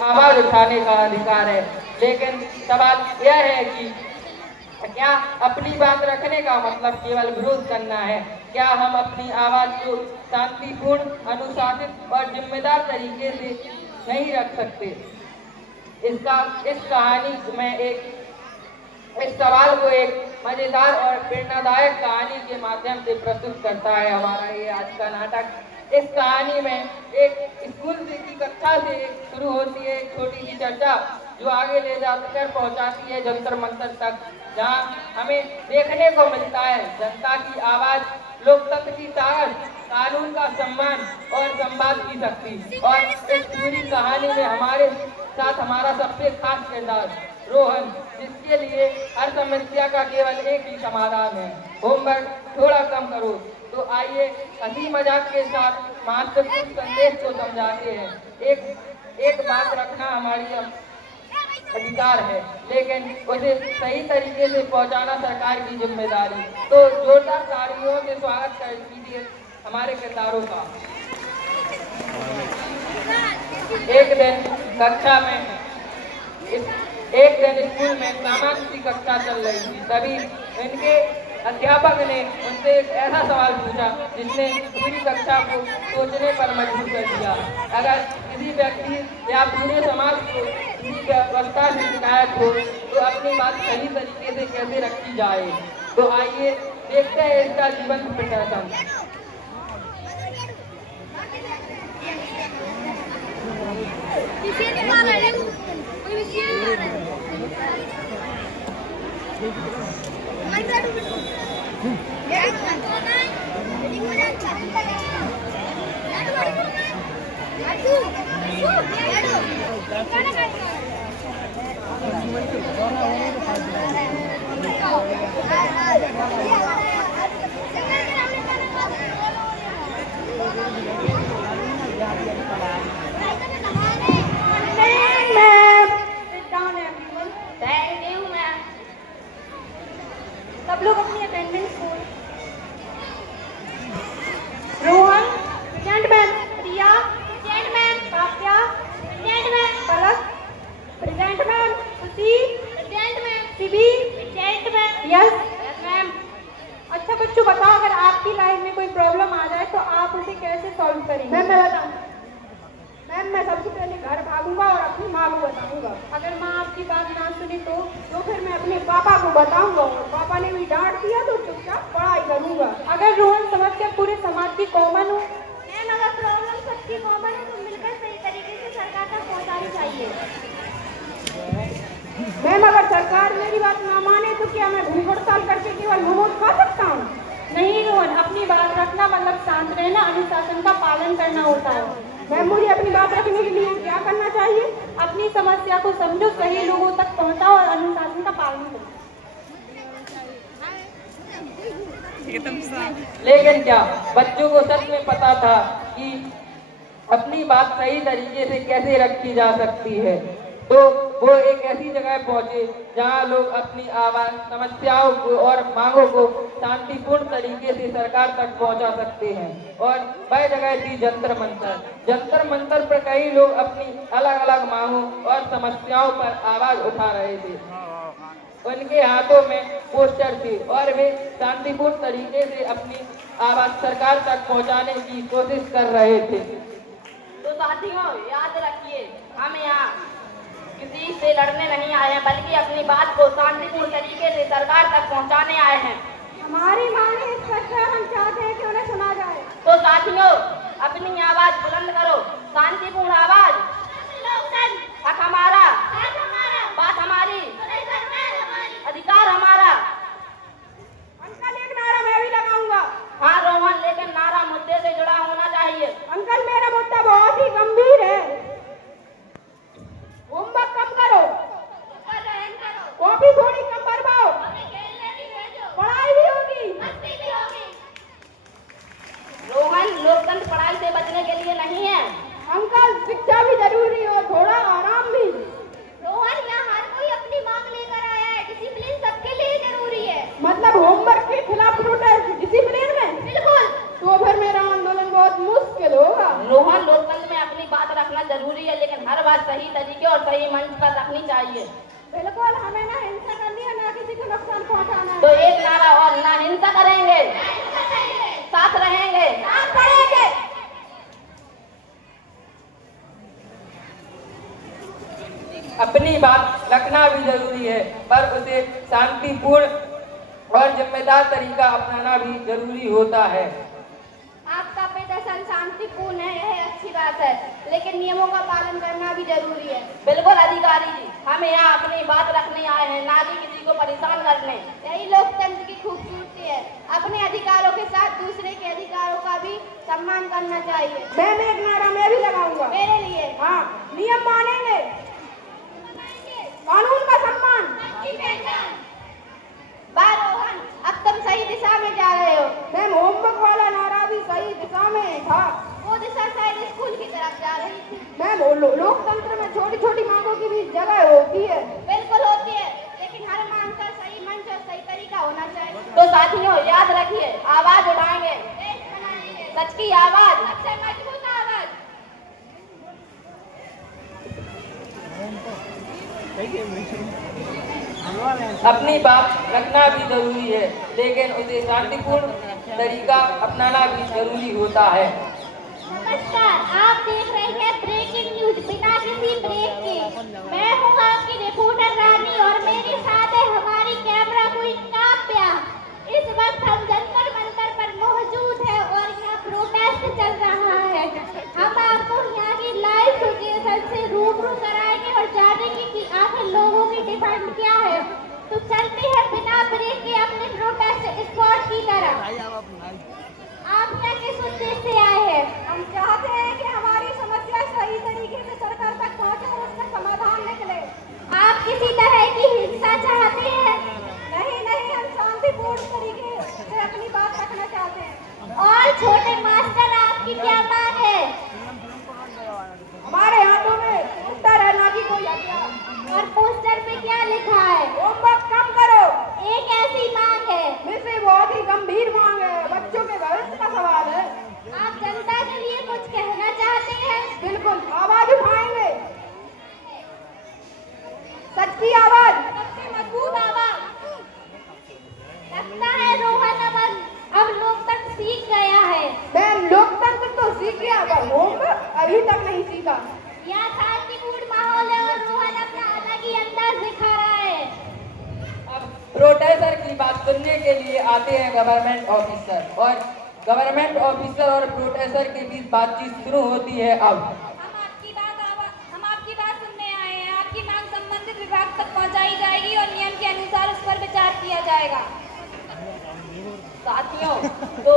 आवाज उठाने का अधिकार है। लेकिन सवाल यह है कि क्या अपनी बात रखने का मतलब केवल विरोध करना है? क्या हम अपनी आवाज को शांतिपूर्ण, अनुशासित और जिम्मेदार तरीके से नहीं रख सकते? इस कहानी में इस सवाल को एक मजेदार और प्रेरणादायक कहानी के माध्यम से प्रस्तुत करता है हमारा ये आज का नाटक। इस कहानी में एक स्कूल की कक्षा से शुरू होती है एक छोटी सी चर्चा, जो आगे ले जाकर पहुंचाती है जंतर मंतर तक, जहां हमें देखने को मिलता है जनता की आवाज, लोकतंत्र की ताकत, कानून का सम्मान और संवाद की शक्ति। और इस पूरी कहानी में हमारे साथ हमारा सबसे खास किरदार रोहन, जिसके लिए हर समस्या का केवल एक ही समाधान है, होमवर्क थोड़ा कम करो। तो आइए हंसी मजाक के साथ महत्वपूर्ण संदेश को समझाते हैं। एक बात रखना हमारी अधिकार है, लेकिन उसे सही तरीके से पहुंचाना सरकार की जिम्मेदारी। तो जोरदार तालियों से स्वागत कर कीजिए हमारे किरदारों का। एक दिन स्कूल में सामान्य सी कक्षा चल रही थी। तभी इनके अध्यापक ने उनसे एक ऐसा सवाल पूछा जिसने पूरी कक्षा को सोचने पर मजबूर कर दिया। अगर किसी व्यक्ति या पूरे समाज को किसी व्यवस्था से शिकायत हो तो अपनी बात सही तरीके से कैसे रखी जाए? तो आइए देखते हैं इसका जीवंत प्रदर्शन। सब लोग अपनी अटेंडेंस को Rohan present, Riya present, Kavya present, Palak present, Sushi present, Sibi present, yes ma'am. अच्छा बच्चों बताओ, अगर आपकी लाइफ में कोई प्रॉब्लम आ जाए तो आप उसे कैसे सॉल्व करेंगे? मैम मैं बताऊँ। मैम मैं सबसे पहले घर भागूंगा और अपनी माँ को बताऊंगा। अगर माँ आपकी बात ना सुने तो फिर मैं अपने पापा को बताऊंगा और पापा ने भी डांट दिया तो चुपचाप पढ़ाई करूंगा। अगर रोहन समस्या पूरे समाज की कॉमन हो, मैम अगर प्रॉब्लम सबकी कॉमन है तो मिलकर सही तरीके से सरकार तक पहुंचानी चाहिए। मैम अगर सरकार मेरी बात ना माने तो क्या मैं भूख हड़ताल करके केवल मोमोज खा सकता हूँ? नहीं रोहन, अपनी बात रखना मतलब शांत रहना, अनुशासन का पालन करना होता है। मैम मुझे अपनी बात रखने के लिए क्या करना चाहिए? अपनी समस्या को समझो, सही लोगों तक पहुंचाओ और अनुशासन का पालन करो। लेकिन क्या बच्चों को सच में पता था कि अपनी बात सही तरीके से कैसे रखी जा सकती है? तो वो एक ऐसी जगह पहुंचे जहां लोग अपनी आवाज, समस्याओं को और मांगों को शांतिपूर्ण तरीके से सरकार तक पहुंचा सकते हैं। और वह जगह थी जंतर मंतर। जंतर मंतर पर कई लोग अपनी अलग अलग मांगों और समस्याओं पर आवाज उठा रहे थे। उनके हाथों में पोस्टर थे और वे शांतिपूर्ण तरीके से अपनी आवाज सरकार तक पहुंचाने की कोशिश कर रहे थे। तो साथियों याद रखिए, हम यहाँ किसी से लड़ने नहीं आए हैं, बल्कि अपनी बात को शांतिपूर्ण तरीके से सरकार तक पहुंचाने आए हैं। हमारी मांगे स्पष्ट है, हम चाहते हैं कि उन्हें सुना जाए। तो साथियों अपनी आवाज बुलंद करो, शांतिपूर्ण आवाज। हक हमारा, बात हमारी, अधिकार हमारा। अंकल एक नारा मैं भी लगाऊंगा। हाँ रोहन, लेकिन नारा मुद्दे से जुड़ा होना चाहिए। अंकल मेरा मुद्दा बहुत ही गंभीर है। होमवर्क कम करो, कॉपी थोड़ी कम भरवाओ, पढ़ाई भी होगी। रोहन, लोकतंत्र पढ़ाई से बचने के लिए नहीं है। अंकल शिक्षा भी जरूरी तरीके और सही मंच पर रखनी चाहिए। बिल्कुल, हमें ना हिंसा करनी है, ना किसी को नुकसान पहुंचाना है। तो एक नारा और, ना हिंसा करेंगे, साथ रहेंगे, साथ बढ़ेंगे। अपनी बात रखना भी जरूरी है, पर उसे शांतिपूर्ण और जिम्मेदार तरीका अपनाना भी जरूरी होता है। आपका प्रदर्शन शांतिपूर्ण है, यह अच्छी बात है, लेकिन नियमों का पालन करना भी जरूरी है। बिल्कुल अधिकारी जी, हम यहाँ अपनी बात रखने आए हैं, ना कि किसी को परेशान करने। यही लोकतंत्र की खूबसूरती है। अपने अधिकारों के साथ दूसरे के अधिकारों का भी सम्मान करना चाहिए। मैम एक नारा मैं भी लगाऊंगा। मेरे लिए हाँ, नियम मानेंगे, कानून का सम्मान। वाह रोहन, अब तुम सही दिशा में जा रहे हो। मैम होमवर्क वाला नारा भी सही दिशा में था। वो दिशा शायद स्कूल की तरफ जा रही थी। मैम लोकतंत्र में छोटी छोटी मांगों की भी जगह होती है। बिल्कुल होती है, लेकिन हर मांग का सही मंच और सही तरीका होना चाहिए। तो साथियों याद रखिए, आवाज उठाएंगे, देश बनाएंगे, सच की आवाज, सबसे मजबूत आवाज। अपनी बात रखना भी जरूरी है, लेकिन उसे शांतिपूर्ण तरीका अपनाना भी जरूरी होता है। नमस्कार, आप देख रहे हैं ब्रेकिंग न्यूज बिना किसी ब्रेक के। मैं हूँ आपकी रिपोर्टर रानी और मेरे साथ है हमारी कैमरा क्वीन काव्या। इस वक्त हम जंतर मंतर पर मौजूद है और यहाँ प्रोटेस्ट चल रहा है। हम आपको यहाँ की लाइव लोकेशन से रूबरू कराएंगे और जानेंगे कि आखिर लोगों की डिमांड क्या है। तो चलते हैं बिना ब्रेक के अपने प्रोटेस्ट स्पॉट की तरफ। आप क्या किस उद्देश्य से आए हैं? हम चाहते हैं कि हमारी समस्या सही तरीके से सरकार तक पहुंचे और उसका समाधान निकले। आप किसी तरह की हिंसा चाहते हैं? नहीं नहीं, हम शांतिपूर्ण तरीके से अपनी बात रखना चाहते हैं। और छोटे मास्टर आपकी क्या मांग है? हमारे हाथों में उत्तर है, ना कि कोई हथियार। और पोस्टर पे क्या लिखा है? होमवर्क कम करो। एक ऐसी मांग है। वैसे बहुत ही गंभीर मांग है, बच्चों के भविष्य का सवाल है। आप जनता के लिए कुछ कहना चाहते हैं? बिल्कुल, आवाज उठाएंगे, सच की आवाज, सबसे मजबूत आवाज। लगता है रोहन अब लोकतंत्र सीख गया है। मैम लोकतंत्र तो सीख गया, पर होमवर्क अभी तक नहीं सीखा। यहाँ शांतिपूर्ण माहौल है और रोहन अपना अलग ही अंदाज दिखा रहा है। अब प्रोटेस्टर की बात सुनने के लिए आते हैं गवर्नमेंट ऑफिसर, और गवर्नमेंट ऑफिसर और प्रोटेस्टर के बीच बातचीत शुरू होती है। अब हम आपकी बात सुनने आए हैं। आपकी मांग संबंधित विभाग तक पहुंचाई जाएगी और नियम के अनुसार उस पर विचार किया जाएगा। साथियों, तो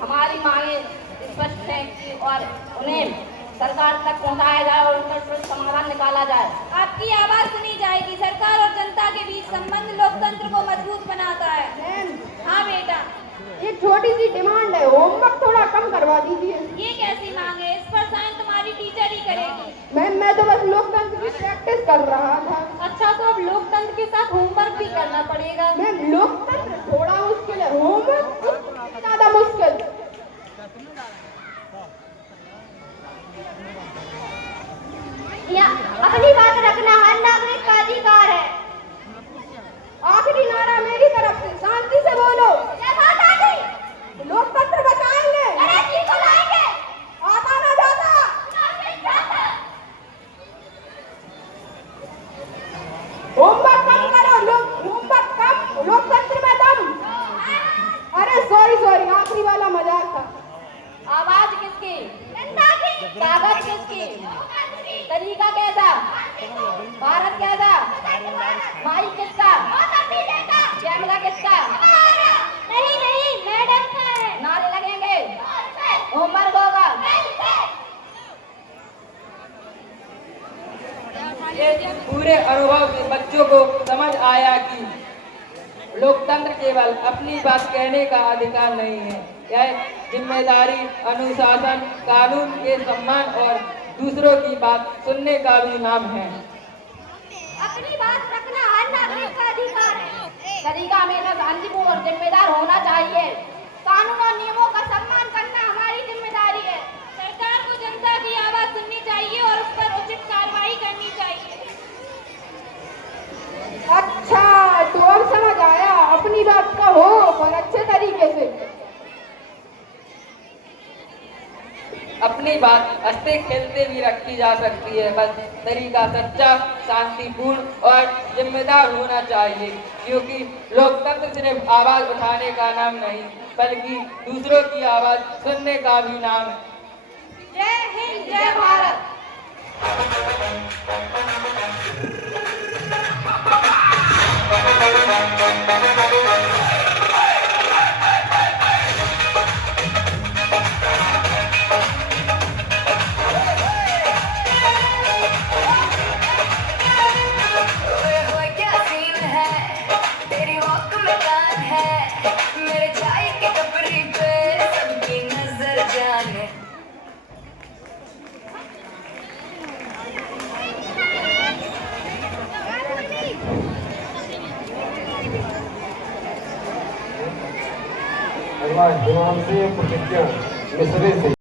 हमारी मांगे स्पष्ट हैं और उन्हें सरकार तक पहुंचाया जाए और उनका त्वरित समाधान निकाला जाए। आपकी आवाज सुनी जाएगी। सरकार और जनता के बीच संबंध लोकतंत्र को मजबूत बनाता है। मैम हाँ बेटा, एक छोटी सी डिमांड है, होमवर्क थोड़ा कम करवा दीजिए। ये कैसी मांग है? इस पर साइन तुम्हारी टीचर ही करेगी। मैम मैं तो बस लोकतंत्र की प्रैक्टिस कर रहा था। अच्छा, तो अब लोकतंत्र के साथ होमवर्क भी करना पड़ेगा। मैम लोकतंत्र थोड़ा मुश्किल है, होमवर्क उससे ज्यादा मुश्किल। या अपनी बात रखना हर नागरिक का अधिकार है। आखिरी नारा मेरी तरफ से, शांति से बोलो। लोकतंत्र बचाएंगे, गणेश को लाएंगे। आता ना जाता। होमवर्क कम करो, होमवर्क कम, लोकतंत्र में दम। अरे सॉरी, आखिरी वाला मजाक था। आवाज किसकी? जनता की। कागज किसकी? तरीका कैसा? भारत कैसा? माइक किसका? कैमरा किसका? नहीं, मैडम का है। नारे लगेंगे, होमवर्क होगा। ये पूरे अनुभव से बच्चों को समझ आया कि लोकतंत्र केवल अपनी बात कहने का अधिकार नहीं है, यह जिम्मेदारी, अनुशासन, कानून के सम्मान और दूसरों की बात सुनने का भी नाम है। अपनी बात रखना हर नागरिक का अधिकार है। तरीका हमेशा शांतिपूर्ण और जिम्मेदार होना चाहिए। कानून और नियमों का सम्मान करना हमारी जिम्मेदारी है। सरकार को जनता की आवाज सुननी चाहिए और उस पर उचित कार्रवाई रहनी चाहिए। अच्छा, तो अब समझ आया, अपनी बात कहो पर अच्छे तरीके से। अपनी बात हंसते खेलते भी रखी जा सकती है, बस तरीका सच्चा, शांतिपूर्ण और जिम्मेदार होना चाहिए, क्योंकि लोकतंत्र सिर्फ आवाज उठाने का नाम नहीं बल्कि दूसरों की आवाज सुनने का भी नाम है। जय हिंद, जय भारत। अगला हिमांशु प्रतिज्ञा मिश्रे से।